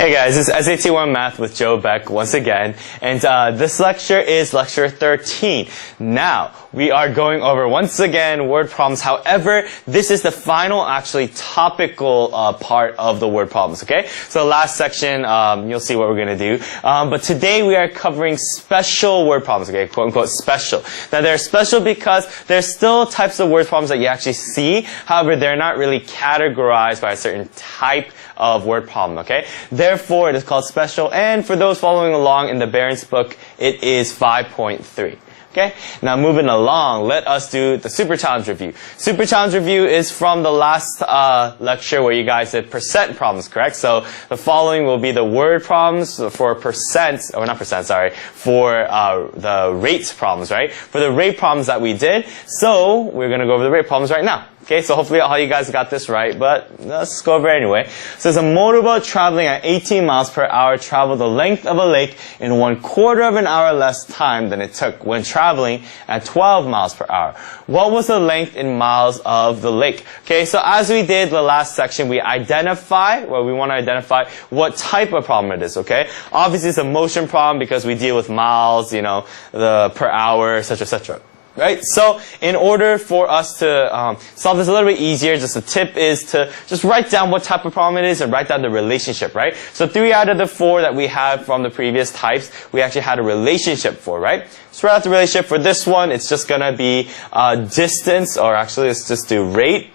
Hey guys, this is SAT1 Math with Joe Beck once again, and this lecture is lecture 13. Now, we are going over once again word problems. However, this is the final actually topical part of the word problems, okay? So last section, you'll see what we're going to do. But today we are covering special word problems, okay? Quote unquote special. Now they're special because there's still types of word problems that you actually see. However, they're not really categorized by a certain type of word problem, okay? Therefore, it is called special, and for those following along in the Barron's book, it is 5.3. Okay? Now moving along, let us do the Super Challenge Review. Super Challenge Review is from the last lecture where you guys did percent problems, correct? So the following will be the word problems for percent, or not percent, sorry, for the rate problems, right? For the rate problems that we did. So we're going to go over the rate problems right now. Okay, so hopefully all you guys got this right, but let's go over it anyway. So it's a motorboat traveling at 18 miles per hour traveled the length of a lake in 1/4 of an hour less time than it took when traveling at 12 miles per hour. What was the length in miles of the lake? Okay, so as we did the last section, we want to identify what type of problem it is, okay? Obviously it's a motion problem because we deal with miles, you know, the per hour, etc., etc. Right? So in order for us to solve this a little bit easier, just a tip is to just write down what type of problem it is and write down the relationship, right? So 3 out of the 4 that we have from the previous types, we actually had a relationship for, right? So write out the relationship for this one. It's just going to be distance, or actually let's just do rate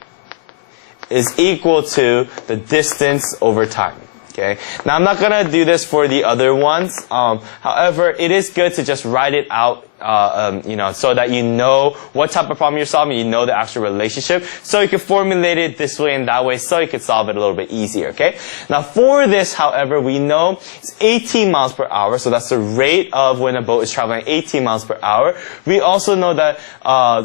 is equal to the distance over time. Okay. Now I'm not going to do this for the other ones. However, it is good to just write it out, you know, so that you know what type of problem you're solving, you know the actual relationship, so you can formulate it this way and that way, so you can solve it a little bit easier, okay? Now for this, however, we know it's 18 miles per hour, so that's the rate of when a boat is traveling 18 miles per hour. We also know that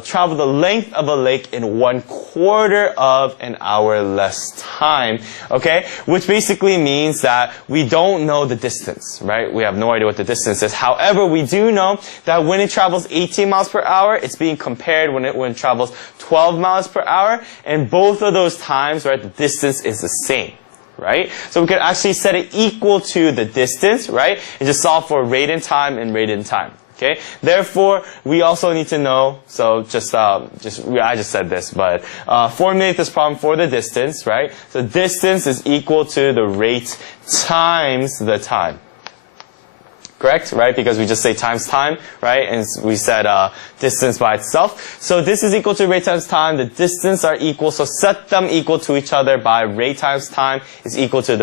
travel the length of a lake in 1/4 of an hour less time, okay? Which basically means that we don't know the distance, right? We have no idea what the distance is. However, we do know that when it travels 18 miles per hour, it's being compared when it travels 12 miles per hour, and both of those times, right, the distance is the same, right? So we could actually set it equal to the distance, right, and just solve for rate and time and rate and time. Okay. Therefore, we also need to know. So I just said this, but formulate this problem for the distance, right? So distance is equal to the rate times the time. Correct, right? Because we just say times time, right? And we said distance by itself. So this is equal to rate times time. The distance are equal, so set them equal to each other by rate times time is equal to the